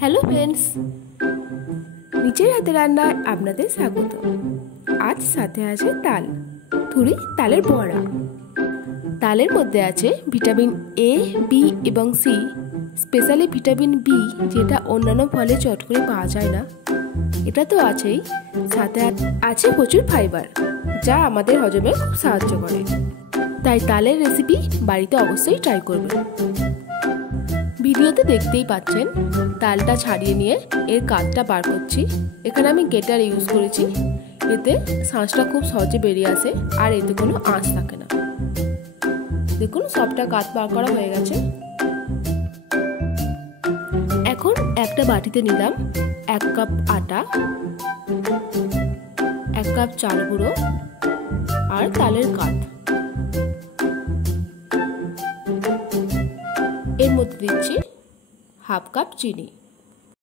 Hello friends, নিজের হাতে রান্নায় আপনাদের স্বাগত। আজ সাথে আছে তাল, থুরি তালের বড়া। তালের মধ্যে আছে ভিটামিন এ, বি এবং সি। স্পেশালি ভিটামিন বি, যেটা অন্যান্য ফলে চট করে পাওয়া যায় না। এটা তো আছেই, সাথে আছে প্রচুর ফাইবার, যা আমাদের হজমে খুব সাহায্য করে। তাই তালের রেসিপি বাড়িতে অবশ্যই ট্রাই করবেন। ভিডিওতে দেখতেই পাচ্ছেন তালটা ছাড়িয়ে নিয়ে এর কাঠটা বার করছি। এখানে আমি গ্রেটার ইউজ করেছি, এতে শাঁসটা খুব সহজে বেরিয়ে আসে আর এতে কোনো আঁশ থাকে না। দেখুন, সবটা কাঠ বার করা হয়ে গেছে। এখন একটা বাটিতে নিলাম 1 কাপ আটা, 1 কাপ চাল গুঁড়ো আর তালের কাঠ। এর মধ্যে দিচ্ছি 1/2 কাপ চিনি।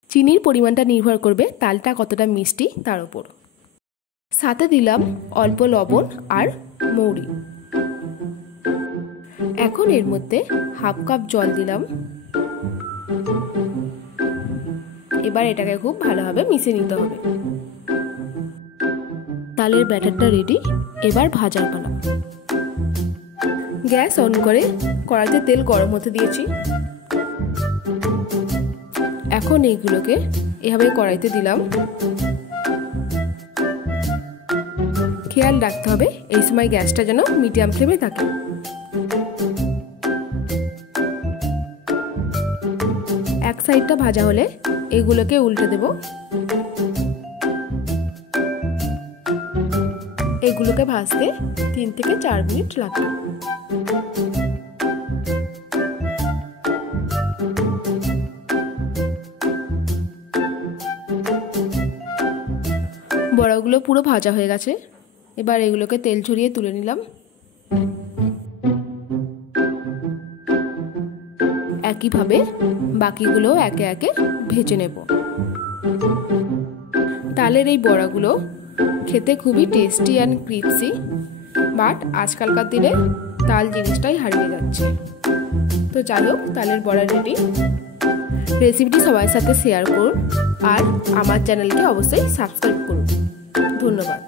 চিনির পরিমাণটা নির্ভর করবে তালটা কতটা মিষ্টি তার উপর। সাথে দিলাম অল্প লবণ আর মৌরি। এখন এর মধ্যে 1/2 কাপ জল দিলাম। এবার এটাকে খুব ভালোভাবে মিশিয়ে নিতে হবে। তালের ব্যাটারটা রেডি, এবার ভাজার পালা। গ্যাস অন করে কড়াইতে তেল গরম হতে দিয়েছি। এখন এইগুলোকে এভাবে কড়াইতে দিলাম। খেয়াল রাখতে হবে এই সময় গ্যাসটা যেন মিডিয়াম ফ্লেমে থাকে। এক সাইডটা ভাজা হলে এগুলোকে উল্টে দেব। এগুলোকে ভাজতে 3 থেকে 4 মিনিট লাগবে। বড়াগুলো পুরো ভাজা হয়ে গেছে। এবার এগুলোকে তেল ঝরিয়ে তুলে নিলাম। একইভাবে বাকিগুলো একে একে ভেজে নেব। তালের এই বড়াগুলো খেতে খুবই টেস্টি অ্যান্ড ক্রিপসি, বাট আজকালকার দিনে তাল জিনিসটাই হারিয়ে যাচ্ছে। তো যাই হোক, তালের বড়া রেডি। রেসিপিটি সবার সাথে শেয়ার করুন আর আমার চ্যানেলকে অবশ্যই সাবস্ক্রাইব করুন। ধন্যবাদ।